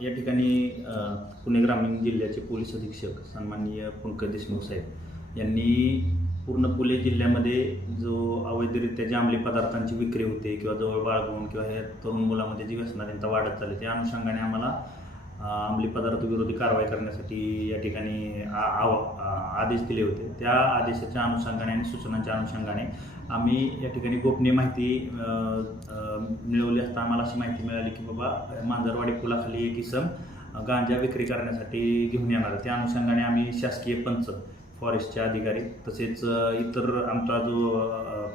या ठिकाणी पुणे ग्रामीण जिल्ह्याचे पोलीस अधीक्षक सन्माननीय पंकज देशमुख साहेब यांनी पूर्ण पुणे जिल्ह्यामध्ये जो अवैधरित्या जे अंमली पदार्थांची विक्री होते किंवा जवळ बाळगून किंवा हे तरुण मुलामध्ये जी व्यसनाधीनता वाढत चालली त्या अनुषंगाने आम्हाला अंमली पदार्थ विरोधी कारवाई करण्यासाठी या ठिकाणी आ- आव- आदेश दिले होते. त्या आदेशाच्या अनुषंगाने आणि सूचनांच्या अनुषंगाने आम्ही या ठिकाणी गोपनीय माहिती मिळवली असता आम्हाला अशी माहिती मिळाली की बाबा मांजरवाडी पुलाखाली एक इसम गांजा विक्री करण्यासाठी घेऊन येणार त्या अनुषंगाने आम्ही शासकीय पंच फॉरेस्टचे अधिकारी तसेच इतर आमचा जो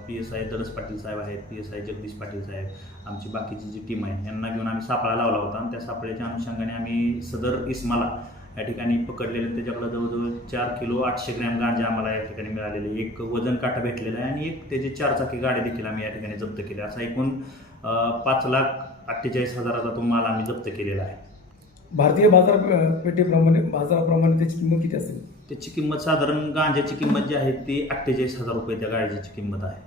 पी एस आय दरस पाटील साहेब आहेत P S I Jagdish Patil साहेब आमची बाकीची जी टीम आहे यांना घेऊन आम्ही सापळा लावला होता. आणि त्या सापळ्याच्या अनुषंगाने आम्ही सदर इस्माला या ठिकाणी पकडलेले. त्याच्याकडे जवळजवळ चार किलो आठशे ग्रॅम गांजा आम्हाला या ठिकाणी मिळालेले. एक वजन काटा भेटलेला आहे आणि एक त्याची चारचाकी गाडी देखील आम्ही या ठिकाणी जप्त केली. असा एकूण पाच लाख अठ्ठेचाळीस हजाराचा तो माल आम्ही जप्त केलेला आहे. भारतीय बाजारपेठेप्रमाणे बाजाराप्रमाणे त्याची किंमत किती असेल? त्याची किंमत साधारण गांजाची किंमत जी आहे ती अठ्ठेचाळीस हजार रुपये त्या गांजाची किंमत आहे.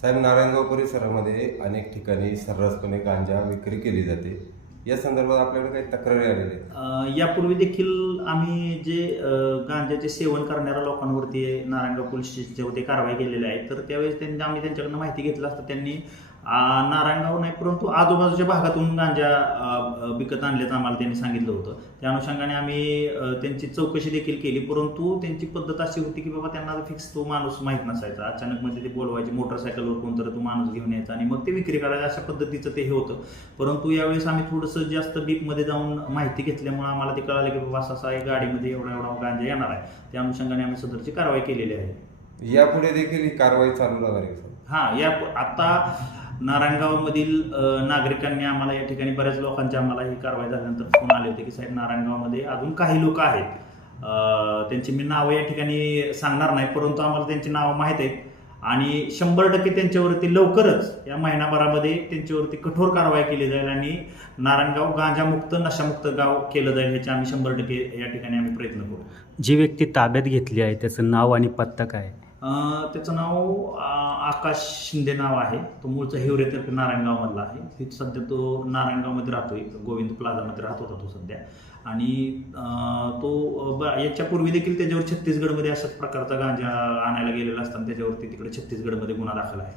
साहेब नारायणगाव परिसरामध्ये अनेक ठिकाणी सर्रासपणे गांजा विक्री केली जाते. या संदर्भात आपल्याकडे काही तक्रारी आलेल्या आहेत अ, यापूर्वी देखील आम्ही जे अ, गांजाचे सेवन करणाऱ्या लोकांवरती नारायणगाव पोलीस स्टेशनच्या वरती कारवाई केलेली आहे. तर त्यावेळेस त्यांनी आम्ही त्यांच्याकडनं माहिती घेतलं असतं त्यांनी नारायणगाव नाही परंतु आजूबाजूच्या भागातून गांजा विकत आणल्याचं आम्हाला त्यांनी सांगितलं होतं. त्या अनुषंगाने आम्ही त्यांची चौकशी देखील केली परंतु त्यांची पद्धत अशी होती की बाबा त्यांना फिक्स तो माणूस माहीत नसायचा. अचानक मध्ये ते बोलवायचे मोटरसायकलवर कोणतरी तो माणूस घेऊन यायचा. आणि मग ते विक्री करायचं अशा पद्धतीचं ते हे होतं. परंतु यावेळेस आम्ही थोडंसं जास्त डीपमध्ये जाऊन माहिती घेतल्यामुळे आम्हाला ते कळालं की बाबा असं असं आहे गाडीमध्ये एवढा एवढा गांजा येणार आहे. त्या अनुषंगाने आम्ही सदरची कारवाई केलेली आहे. यापुढे देखील ही कारवाई चालू राहणार आहे हां या आता नारायणगावमधील नागरिकांनी आम्हाला या ठिकाणी बऱ्याच लोकांचे आम्हाला ही कारवाई झाल्यानंतर फोन आले होते की साहेब नारायणगावमध्ये अजून काही लोक आहेत. त्यांची मी नावं या ठिकाणी सांगणार नाही परंतु आम्हाला त्यांची नावं माहीत आहेत. आणि शंभर टक्के त्यांच्यावरती लवकरच या महिनाभरामध्ये त्यांच्यावरती कठोर कारवाई केली जाईल आणि नारायणगाव गांजामुक्त नशामुक्त गाव केलं जाईल ह्याचे आम्ही शंभर टक्के या ठिकाणी आम्ही प्रयत्न करू. जी व्यक्ती ताब्यात घेतली आहे त्याचं नाव आणि पत्ता काय? आहे? त्याचं नाव आकाश शिंदे नाव आहे. तो मूळचा हिवरे तर नारायणगावमधला आहे. तिथे सध्या तो नारायणगावमध्ये राहतोय. गोविंद प्लाझामध्ये राहत होता तो सध्या. आणि तो ब- याच्यापूर्वी देखील त्याच्यावर छत्तीसगडमध्ये अशाच प्रकारचा गांजा आणायला गेलेला असताना त्याच्यावरती तिकडे छत्तीसगडमध्ये गुन्हा दाखल आहे.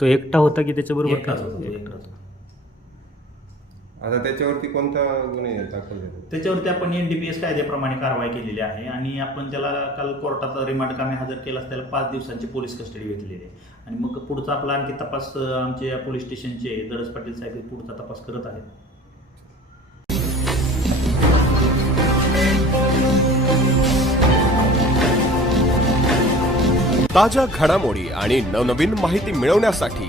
तो एकटा होता की त्याच्याबरोबर एकटाच? होता तो, एकटाच होता. आता त्याच्यावरती कोणता गुन्हे दाखल झाले? त्याच्यावरती आपण एन डी पी एस कायद्याप्रमाणे कारवाई केलेली आहे आणि आपण त्याला काल कोर्टात रिमांड कामे हजर केला असता त्याला पाच दिवसांची पोलीस कस्टडी घेतलेली आहे. आणि मग पुढचा आपला आणखी तपास आमचे या पोलीस स्टेशनचे दरस पाटील साहेब हे पुढचा तपास करत आहेत. ताज्या घडामोडी आणि नवनवीन माहिती मिळवण्यासाठी